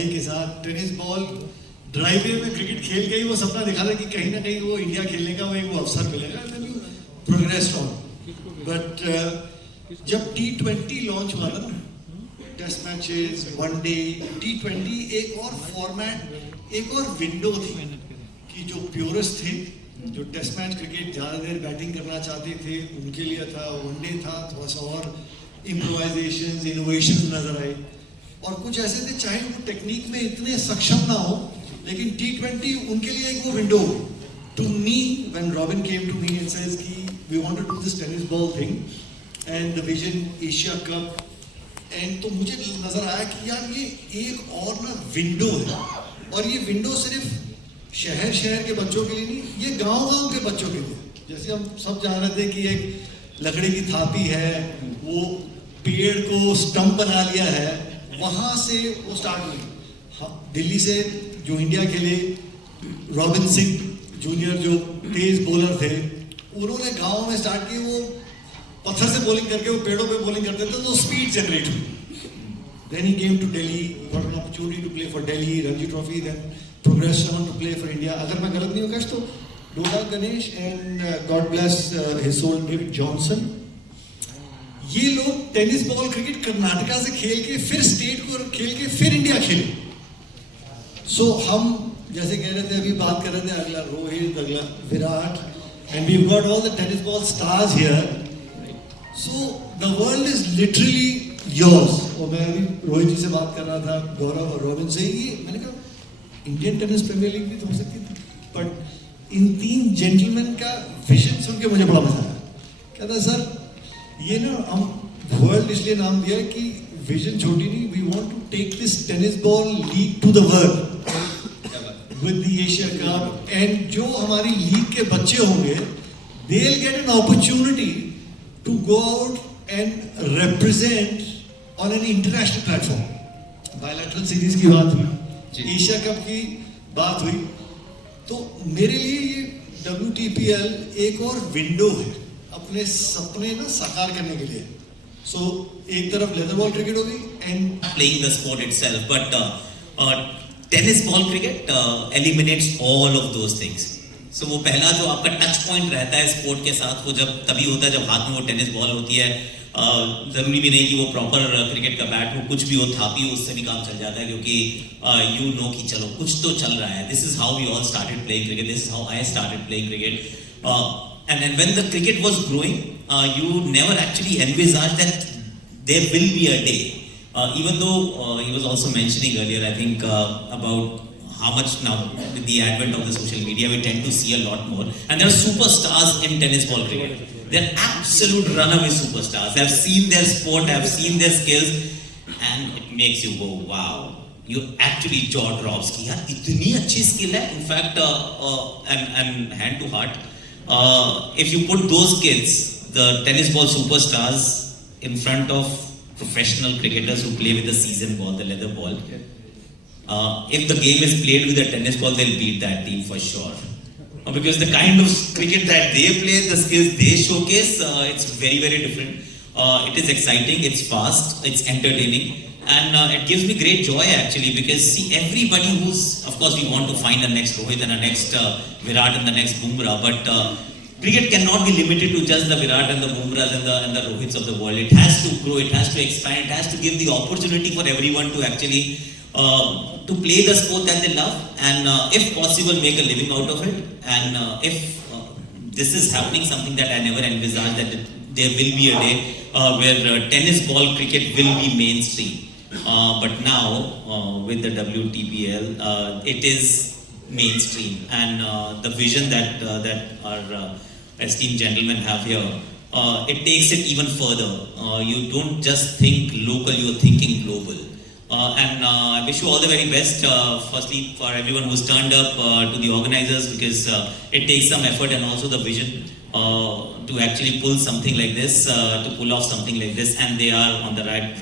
भाई के साथ टेनिस बॉल ड्राइवे में क्रिकेट खेल के ही वो सपना दिखा था कि कहीं ना कहीं वो इंडिया खेलने का वो अवसर मिलेगा, प्रोग्रेस ऑन। बट जब T20 लॉन्च हुआ था ना, टेस्ट मैचेस, वनडे, T20 एक और फॉर्मेट, एक और विंडो थी कि जो प्योरिस्ट थे, जो टेस्ट मैच क्रिकेट ज़्यादा देर बैटिंग करना चाहते थे, उनके लिए था। वनडे था, थोड़ा सा और इम्प्रोवाइजेशन, इनोवेशन नजर आए। और कुछ ऐसे थे, चाहे वो टेक्निक में इतने सक्षम ना हो, लेकिन T20 उनके लिए एक वो window. To me, when Robin came to me and says कि we want to do this tennis ball thing and the vision Asia cup, and तो मुझे नजर आया कि यार ये एक और ना विंडो है। और ये विंडो सिर्फ शहर के बच्चों के लिए नहीं, ये गांव के बच्चों के लिए। जैसे हम सब जान रहे थे कि एक लकड़ी की थापी है, वो पेड़ को स्टंप बना लिया है, वहां से वो स्टार्ट हुई। दिल्ली से जो इंडिया के लिए रॉबिन सिंह जूनियर जो तेज बॉलर थे, उन्होंने गांव में स्टार्ट की। वो पत्थर से बॉलिंग करके वो पेड़ों पे बॉलिंग करते थे, तो स्पीड जनरेट हुई। Then he came to Delhi, got an opportunity to play for Delhi, Ranji Trophy, then progressed on to play for India. अगर मैं गलत नहीं हूँ तो Doda Ganesh and God bless his soul, David Johnson, ये लोग tennis ball cricket Karnataka से खेल के फिर स्टेट को खेल के फिर इंडिया खेले। सो हम जैसे कह रहे थे, अभी बात कर रहे थे, अगला रोहित, अगला Virat, and we got all the tennis ball stars here. So the world is literally yours. और मैं अभी रोहित जी से बात कर रहा था, गौरव और रॉबिन से, ये मैंने कहा इंडियन टेनिस प्रीमियर लीग भी तो हो सकती थी। बट इन तीन जेंटलमैन का विजन सुन के मुझे बड़ा मजा आया। कहता सर ये ना हम वर्ल्ड इसलिए नाम दिया कि विजन छोटी नहीं, we want to take this tennis ball league to the world with the Asia cup, and जो हमारी लीग के बच्चे होंगे, they will get an opportunity to go out and represent on an international platform. Bilateral series की बात हुई, Asia cup की बात हुई, तो मेरे लिए ये WTPL एक और विंडो है अपने सपने ना साकार करने के लिए। सो एक तरफ लेदर बॉल क्रिकेट हो गई and playing the sport itself, but tennis ball cricket eliminates all of those things. So वो पहला जो आपका टच पॉइंट रहता है स्पोर्ट के साथ, वो जब तभी होता है जब हाथ में वो टेनिस बॉल होती है। जरूरी भी नहीं कि वो प्रॉपर क्रिकेट का बैट हो, कुछ भी हो, थापी हो, उससे भी काम चल जाता है, क्योंकि यू नो कि चलो कुछ तो चल रहा है। This is how we all started playing cricket, this is how I started playing cricket. And when the cricket was growing, you never actually envisaged that there will be a day. Even though he was also mentioning earlier, I think about how much now with the advent of the social media, we tend to see a lot more. And there are superstars in tennis ball cricket. They're absolute runaway superstars. I've seen their sport, I've seen their skills, and it makes you go, wow. You actually jaw drops कि यार इतनी अच्छी skill है. In fact, and hand to heart. If you put those kids, the tennis ball superstars, in front of professional cricketers who play with the season ball, the leather ball, if the game is played with a tennis ball, they'll beat that team for sure. Because the kind of cricket that they play, the skills they showcase, it's very, very different. It is exciting, it's fast, it's entertaining, and it gives me great joy actually, because see, everybody who's, of course we want to find the next Rohit and the next Virat and the next Bumrah, but cricket cannot be limited to just the Virat and the Bumrahs and the Rohits of the world. It has to grow, it has to expand, it has to give the opportunity for everyone to actually to play the sport that they love, and if possible make a living out of it. And if this is happening, something that I never envisaged, that there will be a day where tennis ball cricket will be mainstream. But now with the WTPL, it is mainstream, and the vision that our esteemed gentlemen have here, it takes it even further. You don't just think local, you're thinking global. And I wish you all the very best, firstly for everyone who's turned up, to the organizers, because it takes some effort and also the vision to actually pull something like this, to pull off something like this, and they are on the right